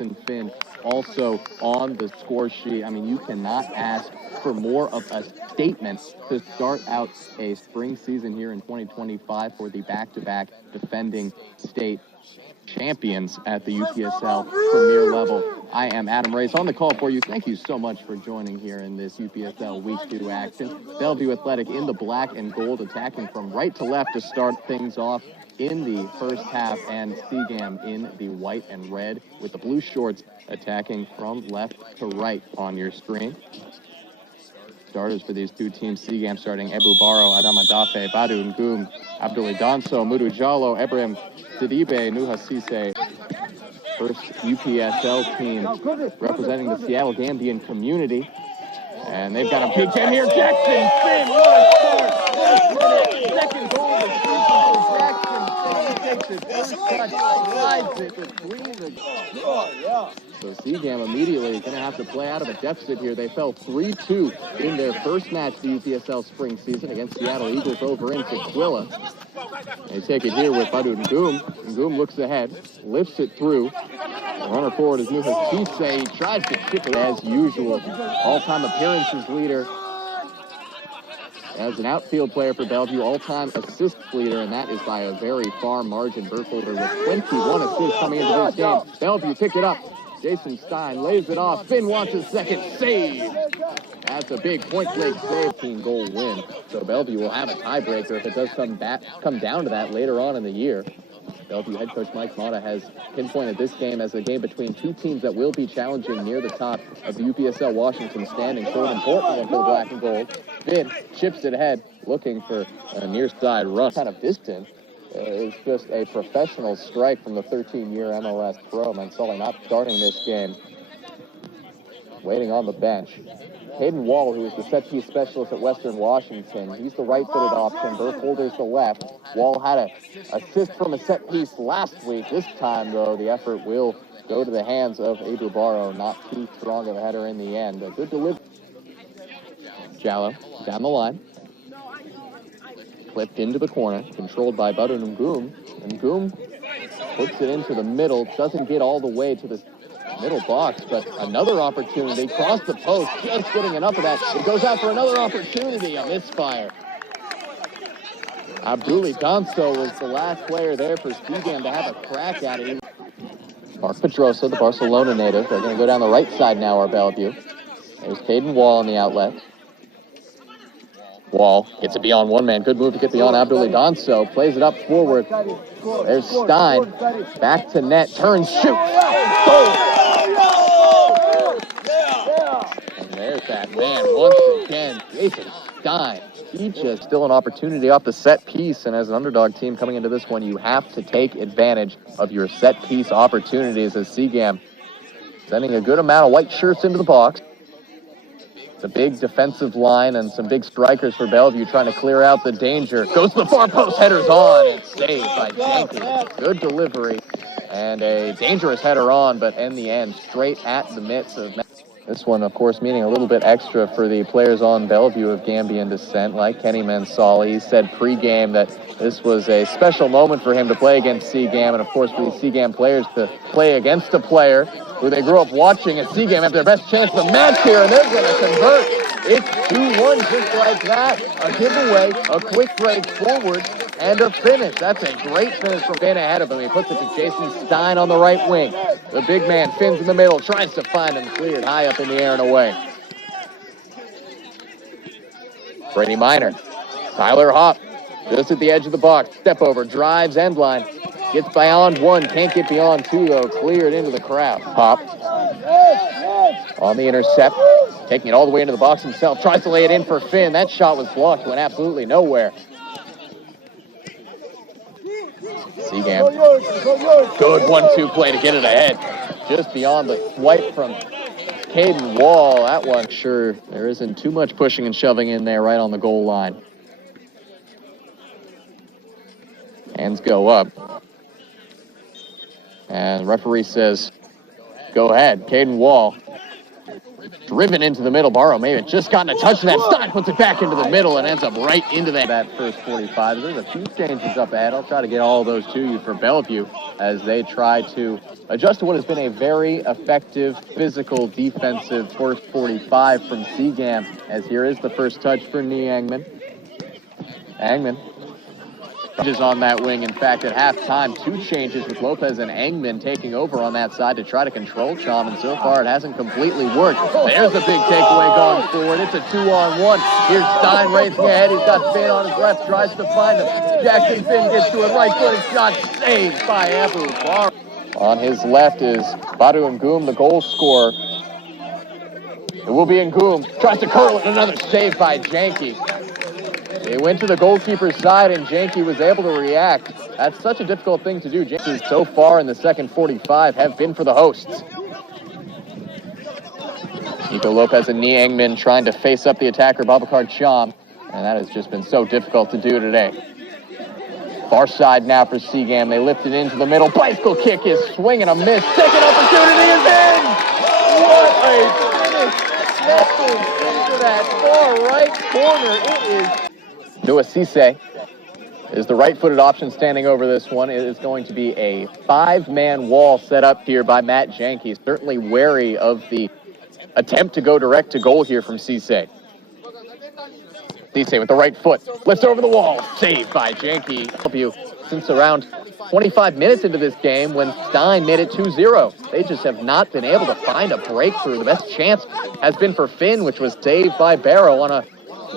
Jackson Finn also on the score sheet. I mean, you cannot ask for more of a statement to start out a spring season here in 2025 for the back-to-back defending state champions at the UPSL Premier level. I am Adam Race on the call for you. Thank you so much for joining here in this UPSL Week 2 action. Bellevue Athletic in the black and gold, attacking from right to left to start things off in the first half, and Seagam in the white and red with the blue shorts attacking from left to right on your screen. Starters for these two teams: Seagam starting Ebu Baro, Adama Dafe, Badu Ngum, Abdoulaye Danso, Mudu Jallo, Ebrahim Sidibe, Nuha Sise. First UPSL team representing the Seattle Gambian community. And they've got a big 10 here. Jackson Finn, what a start! Second goal of the season for Jackson Finn. Takes his first touch, slides it between the... So Seagam immediately going to have to play out of a deficit here. They fell 3-2 in their first match the UPSL spring season against Seattle Eagles over in Sequilla. They take it here with Badu Ngum. Ngum looks ahead, lifts it through. The runner forward is Nuha Sise. He tries to chip it as usual. All-time appearances leader as an outfield player for Bellevue, all-time assists leader, and that is by a very far margin. Burkholder with 21 assists coming into this game. Bellevue pick it up. Jason Stein lays it off. Finn wants his second save. That's a big point-blank save, 15-goal win. So Bellevue will have a tiebreaker if it does come down to that later on in the year. Bellevue head coach Mike Mata has pinpointed this game as a game between two teams that will be challenging near the top of the UPSL Washington standing. So an important one for the black and gold. Finn chips it ahead, looking for a near side run. Kind of distant. It's just a professional strike from the 13-year MLS pro. Mansali not starting this game. Waiting on the bench. Hayden Wall, who is the set-piece specialist at Western Washington, he's the right-footed option. Burkholder's the left. Wall had an assist from a set-piece last week. This time, though, the effort will go to the hands of Ebu Baro. Not too strong of a header in the end. A good delivery. Jallo down the line. Flipped into the corner, controlled by Badu Ngum. Ngum puts it into the middle, doesn't get all the way to the middle box, but another opportunity, cross the post, just getting enough of that. It goes out for another opportunity, a misfire. Abdoulaye Danso was the last player there for Seagam to have a crack at it. Mark Pedrosa, the Barcelona native, they're going to go down the right side now, our Bellevue. There's Caden Wall on the outlet. Wall gets it beyond one man. Good move to get beyond Abdoulaye Danso. Plays it up forward. There's Stein. Back to net. Turns, shoots. Goal! And there's that man once again. Jason Stein. He just still an opportunity off the set piece. And as an underdog team coming into this one, you have to take advantage of your set piece opportunities as Seagam sending a good amount of white shirts into the box. It's a big defensive line and some big strikers for Bellevue trying to clear out the danger. Goes to the far post, headers on, and saved by Jenkins. Good delivery and a dangerous header on, but in the end, straight at the mitts of this one, of course, meaning a little bit extra for the players on Bellevue of Gambian descent, like Kenny Mansali. He said pre-game that this was a special moment for him to play against Seagam, and of course for the Seagam players to play against a player who they grew up watching at Seagam have their best chance of the match here, and they're going to convert. It's 2-1 just like that. A giveaway, a quick break forward, and a finish. That's a great finish from Van ahead of him. He puts it to Jason Stein on the right wing. The big man, Finn's in the middle, tries to find him, cleared high up in the air and away. Brady Minor, Tyler Hopp, just at the edge of the box. Step over, drives, end line. Gets beyond one, can't get beyond two, though. Cleared into the crowd. Hopp on the intercept, taking it all the way into the box himself. Tries to lay it in for Finn. That shot was blocked, went absolutely nowhere. Seagam, good 1-2 play to get it ahead. Just beyond the swipe from Caden Wall. That one, sure, there isn't too much pushing and shoving in there right on the goal line. Hands go up. And the referee says, go ahead. Caden Wall driven into the middle. Barrow may have just gotten a touch of that. Stein puts it back into the middle and ends up right into that first 45. There's a few changes up ahead. I'll try to get all of those to you for Bellevue as they try to adjust to what has been a very effective physical defensive first 45 from Seagam, as here is the first touch for Nee Angman. Angman changes on that wing. In fact, at halftime, 2 changes with Lopez and Angman taking over on that side to try to control Chom, and so far it hasn't completely worked. There's a big takeaway going forward. It's a 2-on-1. Here's Stein racing ahead. He's got Finn on his left, tries to find him. Jackson Finn gets to it, right-footed shot, saved by Abu Barrow. On his left is Badu Ngum, the goal scorer. It will be Ngum. Tries to curl it, another save by Janke. They went to the goalkeeper's side, and Janke was able to react. That's such a difficult thing to do. Janke so far in the second 45 have been for the hosts. Nico Lopez and Nee Angman trying to face up the attacker, Babacar Chom, and that has just been so difficult to do today. Far side now for Seagam. They lift it into the middle. Bicycle kick is swing and a miss. Second opportunity is in! What a finish! Nestled into that far right corner. It is Noah Cisse is the right-footed option standing over this one. It is going to be a 5-man wall set up here by Matt Janke. Certainly wary of the attempt to go direct to goal here from Cisse. Cisse with the right foot, lifts over the wall, saved by Janke. Since around 25 minutes into this game when Stein made it 2-0. They just have not been able to find a breakthrough. The best chance has been for Finn, which was saved by Barrow on a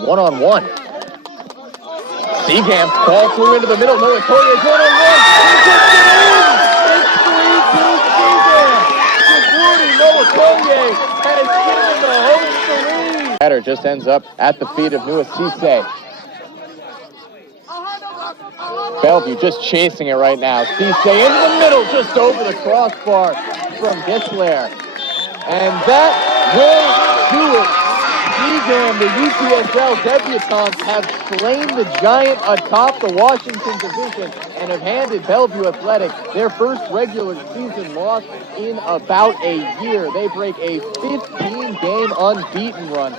one-on-one. Seagam ball flew into the middle. Noah Collier one-on-one. He puts it in. It's 3-2 Seagam. Supporting Noah Collier has given the host the lead. Header just ends up at the feet of Noah Cisse. Bellevue just chasing it right now. Cisse into the middle, just over the crossbar from Gisler. And that will do it. Seagam, the UPSL debutants, have slain the Giant atop the Washington division and have handed Bellevue Athletic their first regular season loss in about a year. They break a 15-game unbeaten run